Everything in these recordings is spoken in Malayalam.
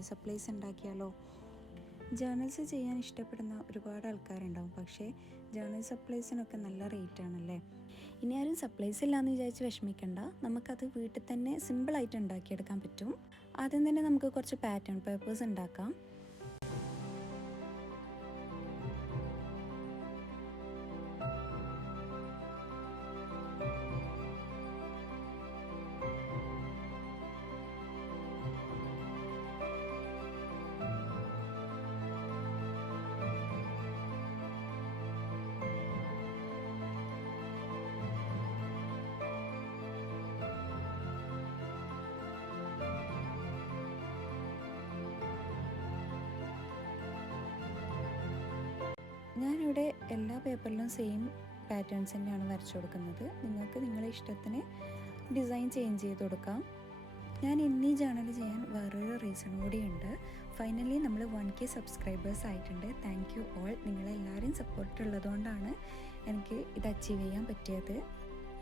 ജേർണൽ സപ്ലൈസ് ഉണ്ടാക്കിയാലോ? ജേർണൽസ് ചെയ്യാൻ ഇഷ്ടപ്പെടുന്ന ഒരുപാട് ആൾക്കാരുണ്ടാവും, പക്ഷേ ജേർണൽ സപ്ലൈസിനൊക്കെ നല്ല റേറ്റ് ആണല്ലേ. ഇനി ആരും സപ്ലൈസ് ഇല്ലയെന്ന് വിചാരിച്ച് വിഷമിക്കണ്ട, നമുക്കത് വീട്ടിൽ തന്നെ സിമ്പിളായിട്ട് ഉണ്ടാക്കിയെടുക്കാൻ പറ്റും. ആദ്യം തന്നെ നമുക്ക് കുറച്ച് പാറ്റേൺ പേപ്പേഴ്സ് ഉണ്ടാക്കാം. ഞാനിവിടെ എല്ലാ പേപ്പറിലും സെയിം പാറ്റേൺസ് തന്നെയാണ് വരച്ചു കൊടുക്കുന്നത്. നിങ്ങൾക്ക് നിങ്ങളുടെ ഇഷ്ടത്തിന് ഡിസൈൻ ചേഞ്ച് ചെയ്ത് കൊടുക്കാം. ഞാൻ ഇന്നീ ജേർണൽ ചെയ്യാൻ വേറൊരു റീസൺ കൂടിയുണ്ട്. ഫൈനലി നമ്മൾ 1K സബ്സ്ക്രൈബേഴ്സ് ആയിട്ടുണ്ട്. Thank you all. നിങ്ങളെല്ലാവരും സപ്പോർട്ട് ഉള്ളതുകൊണ്ടാണ് എനിക്ക് ഇത് അച്ചീവ് ചെയ്യാൻ പറ്റിയത്.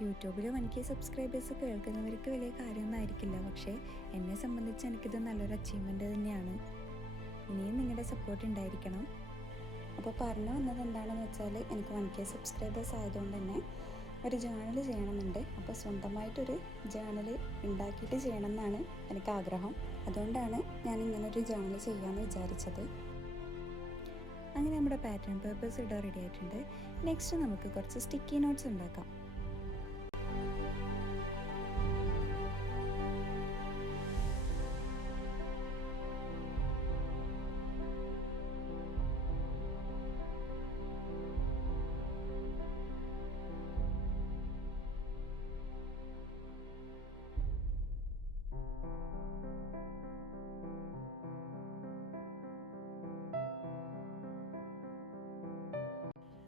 യൂട്യൂബിൽ 1K സബ്സ്ക്രൈബേഴ്സ് കേൾക്കുന്നവർക്ക് വലിയ കാര്യമൊന്നും ആയിരിക്കില്ല, പക്ഷേ എന്നെ സംബന്ധിച്ച് എനിക്കിത് നല്ലൊരു അച്ചീവ്മെൻറ്റ് തന്നെയാണ്. ഇനിയും നിങ്ങളുടെ സപ്പോർട്ട് ഉണ്ടായിരിക്കണം. അപ്പോൾ പറഞ്ഞു വന്നത് എന്താണെന്ന് വെച്ചാൽ, എനിക്ക് 1K സബ്സ്ക്രൈബേഴ്സ് ആയതുകൊണ്ട് തന്നെ ഒരു ജേർണൽ ചെയ്യണമെന്നുണ്ട്. അപ്പോൾ സ്വന്തമായിട്ടൊരു ജേർണൽ ഉണ്ടാക്കിയിട്ട് ചെയ്യണമെന്നാണ് എനിക്ക് ആഗ്രഹം. അതുകൊണ്ടാണ് ഞാൻ ഇങ്ങനൊരു ജേർണൽ ചെയ്യാമെന്ന് വിചാരിച്ചത്. അങ്ങനെ നമ്മുടെ പാറ്റേൺ പേപ്പേഴ്സ് ഇവിടെ റെഡി ആയിട്ടുണ്ട്. നെക്സ്റ്റ് നമുക്ക് കുറച്ച് സ്റ്റിക്കി നോട്ട്സ് ഉണ്ടാക്കാം.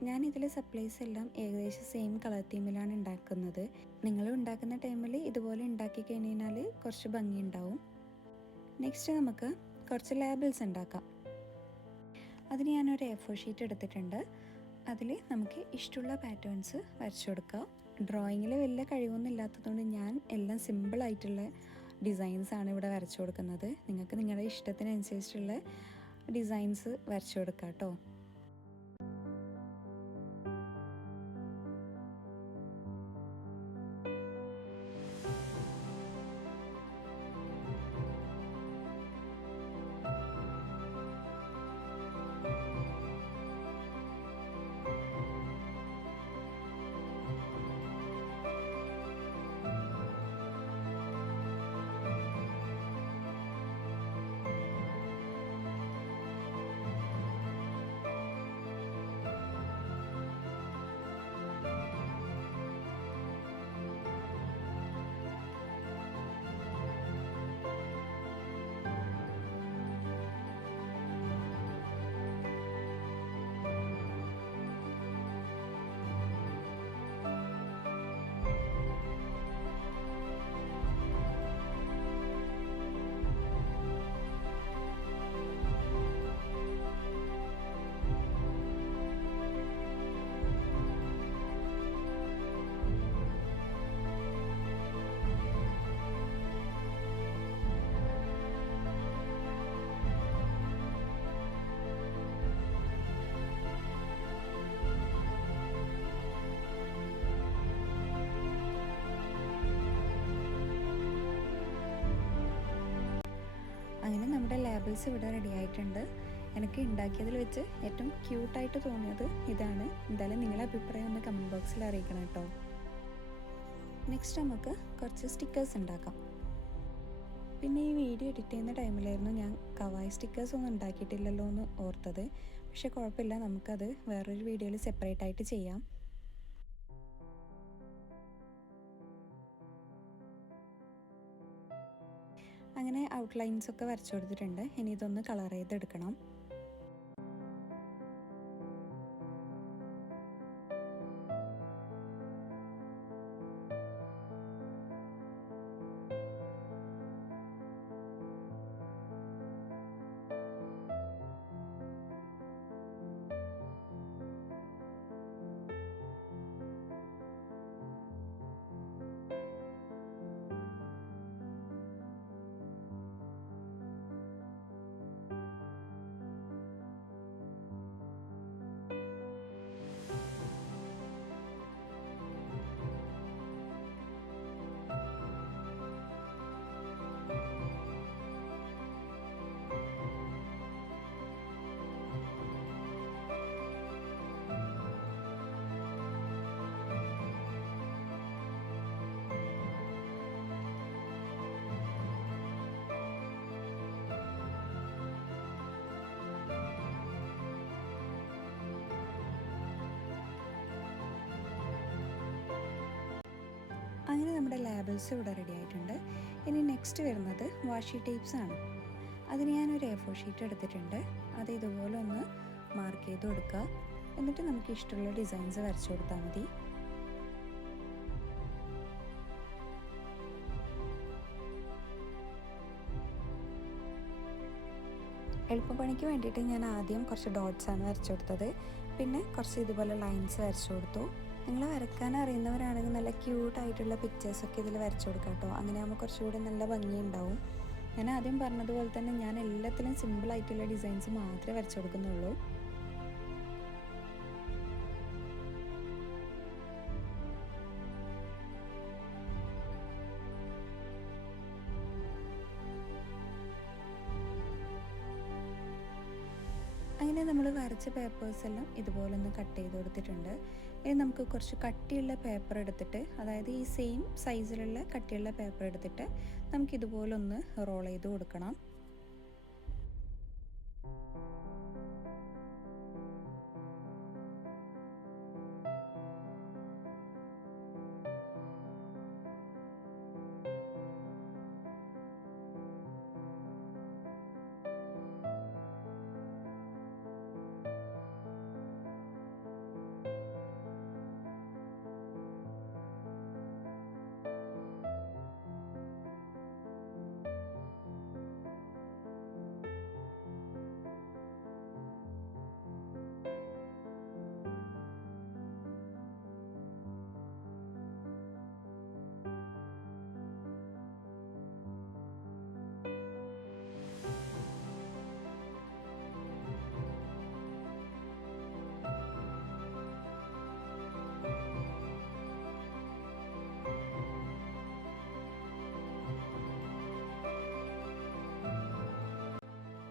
ഞാനിതിൽ സപ്ലൈസ് എല്ലാം ഏകദേശം സെയിം കളർ തീമിലാണ് ഉണ്ടാക്കുന്നത്. നിങ്ങൾ ഉണ്ടാക്കുന്ന ടൈമിൽ ഇതുപോലെ ഉണ്ടാക്കി കഴിഞ്ഞാൽ കുറച്ച് ഭംഗിയുണ്ടാവും. നെക്സ്റ്റ് നമുക്ക് കുറച്ച് ലേബിൾസ് ഉണ്ടാക്കാം. അതിന് ഞാനൊരു A4 ഷീറ്റ് എടുത്തിട്ടുണ്ട്. അതിൽ നമുക്ക് ഇഷ്ടമുള്ള പാറ്റേൺസ് വരച്ചു കൊടുക്കാം. ഡ്രോയിങ്ങിൽ വലിയ കഴിവൊന്നും ഇല്ലാത്തതുകൊണ്ട് ഞാൻ എല്ലാം സിമ്പിളായിട്ടുള്ള ഡിസൈൻസാണ് ഇവിടെ വരച്ചു കൊടുക്കുന്നത്. നിങ്ങൾക്ക് നിങ്ങളുടെ ഇഷ്ടത്തിനനുസരിച്ചുള്ള ഡിസൈൻസ് വരച്ചു കൊടുക്കാം കേട്ടോ. അങ്ങനെ നമ്മുടെ ലേബിൾസ് ഇവിടെ റെഡി ആയിട്ടുണ്ട്. എനിക്ക് ഉണ്ടാക്കിയതിൽ വെച്ച് ഏറ്റവും ക്യൂട്ടായിട്ട് തോന്നിയത് ഇതാണ്. എന്തായാലും നിങ്ങളുടെ അഭിപ്രായം ഒന്ന് കമൻറ്റ് ബോക്സിൽ അറിയിക്കണം കേട്ടോ. നെക്സ്റ്റ് നമുക്ക് കുറച്ച് സ്റ്റിക്കേഴ്സ് ഉണ്ടാക്കാം. പിന്നെ ഈ വീഡിയോ എഡിറ്റ് ചെയ്യുന്ന ടൈമിലായിരുന്നു ഞാൻ കവായി സ്റ്റിക്കേഴ്സ് ഒന്നും ഉണ്ടാക്കിയിട്ടില്ലല്ലോ എന്ന് ഓർത്തത്. പക്ഷെ കുഴപ്പമില്ല, നമുക്കത് വേറൊരു വീഡിയോയിൽ സെപ്പറേറ്റ് ആയിട്ട് ചെയ്യാം. അങ്ങനെ ഔട്ട്ലൈൻസൊക്കെ വരച്ചു കൊടുത്തിട്ടുണ്ട്. ഇനി ഇതൊന്ന് കളർ ചെയ്തെടുക്കണം. അങ്ങനെ നമ്മുടെ ലേബിൾസ് ഇവിടെ റെഡി ആയിട്ടുണ്ട്. ഇനി നെക്സ്റ്റ് വരുന്നത് വാഷി ടേപ്സ് ആണ്. അതിന് ഞാനൊരു A4 ഷീറ്റ് എടുത്തിട്ടുണ്ട്. അത് ഇതുപോലെ ഒന്ന് മാർക്ക് ചെയ്ത് കൊടുക്കുക. എന്നിട്ട് നമുക്ക് ഇഷ്ടമുള്ള ഡിസൈൻസ് വരച്ചു കൊടുത്താൽ മതി. എളുപ്പപ്പണിക്ക് വേണ്ടിയിട്ട് ഞാൻ ആദ്യം കുറച്ച് ഡോട്ട്സാണ് വരച്ചു കൊടുത്തത്. പിന്നെ കുറച്ച് ഇതുപോലെ ലൈൻസ് വരച്ചു കൊടുത്തു. നിങ്ങൾ വരയ്ക്കാൻ അറിയുന്നവരാണെങ്കിൽ നല്ല ക്യൂട്ടായിട്ടുള്ള പിക്ചേഴ്സൊക്കെ ഇതിൽ വരച്ചു കൊടുക്കാം കേട്ടോ. അങ്ങനെ ആകുമ്പോൾ കുറച്ചുകൂടി നല്ല ഭംഗിയുണ്ടാവും. ഞാൻ ആദ്യം പറഞ്ഞതുപോലെ തന്നെ ഞാൻ എല്ലാത്തിലും സിമ്പിളായിട്ടുള്ള ഡിസൈൻസ് മാത്രമേ വരച്ചു കൊടുക്കുന്നുള്ളൂ. അങ്ങനെ നമ്മൾ വരച്ച പേപ്പേഴ്സ് എല്ലാം ഇതുപോലെ ഒന്ന് കട്ട് ചെയ്ത് കൊടുത്തിട്ടുണ്ട്. ഇനി നമുക്ക് കുറച്ച് കട്ടിയുള്ള പേപ്പർ എടുത്തിട്ട്, അതായത് ഈ സെയിം സൈസിലുള്ള കട്ടിയുള്ള പേപ്പർ എടുത്തിട്ട് നമുക്കിതുപോലെ ഒന്ന് റോൾ ചെയ്ത് കൊടുക്കണം.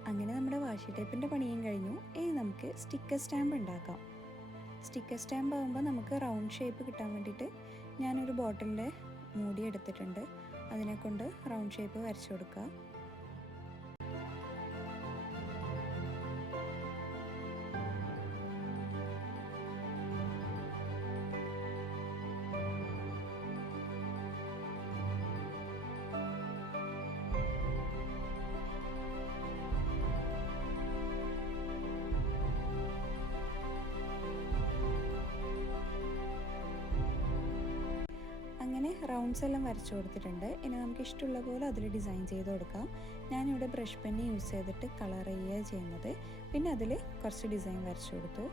അങ്ങനെ നമ്മുടെ വാഷി ടേപ്പിൻ്റെ പണിയും കഴിഞ്ഞു. ഇനി നമുക്ക് സ്റ്റിക്കർ സ്റ്റാമ്പ് ഉണ്ടാക്കാം. സ്റ്റിക്കർ സ്റ്റാമ്പ് ആകുമ്പോൾ നമുക്ക് റൗണ്ട് ഷേപ്പ് കിട്ടാൻ വേണ്ടിയിട്ട് ഞാനൊരു ബോട്ടിലിൻ്റെ മൂടി എടുത്തിട്ടുണ്ട്. അതിനെ കൊണ്ട് റൗണ്ട് ഷേപ്പ് വരച്ചു കൊടുക്കുക. അങ്ങനെ റൗണ്ട്സ് എല്ലാം വരച്ചു കൊടുത്തിട്ടുണ്ട്. ഇനി നമുക്ക് ഇഷ്ടമുള്ള പോലെ അതിൽ ഡിസൈൻ ചെയ്ത് കൊടുക്കാം. ഞാനിവിടെ ബ്രഷ് പെന്ന് യൂസ് ചെയ്തിട്ട് കളർ ചെയ്യുക ചെയ്യുന്നത്. പിന്നെ അതിൽ കുറച്ച് ഡിസൈൻ വരച്ചു കൊടുത്തു.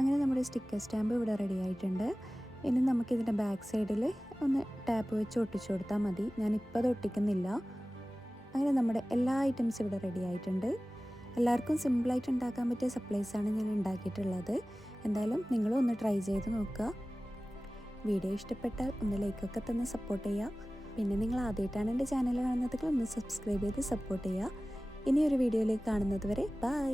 അങ്ങനെ നമ്മുടെ സ്റ്റിക്കർ സ്റ്റാമ്പ് ഇവിടെ റെഡി ആയിട്ടുണ്ട്. ഇനി നമുക്കിതിൻ്റെ ബാക്ക് സൈഡിൽ ഒന്ന് ടാപ്പ് വെച്ച് ഒട്ടിച്ചു കൊടുത്താൽ മതി. ഞാനിപ്പോൾ അത് ഒട്ടിക്കുന്നില്ല. അങ്ങനെ നമ്മുടെ എല്ലാ ഐറ്റംസും ഇവിടെ റെഡി ആയിട്ടുണ്ട്. എല്ലാവർക്കും സിമ്പിളായിട്ട് ഉണ്ടാക്കാൻ പറ്റിയ സപ്ലൈസാണ് ഞാൻ ഉണ്ടാക്കിയിട്ടുള്ളത്. എന്തായാലും നിങ്ങളും ഒന്ന് ട്രൈ ചെയ്ത് നോക്കുക. വീഡിയോ ഇഷ്ടപ്പെട്ടാൽ ഒന്ന് ലൈക്കൊക്കെ തന്ന് സപ്പോർട്ട് ചെയ്യുക. പിന്നെ നിങ്ങൾ ആദ്യമായിട്ടാണ് എൻ്റെ ചാനൽ കാണുന്നതെങ്കിൽ ഒന്ന് സബ്സ്ക്രൈബ് ചെയ്ത് സപ്പോർട്ട് ചെയ്യുക. ഇനിയൊരു വീഡിയോയിലേക്ക് കാണുന്നത് വരെ ബൈ.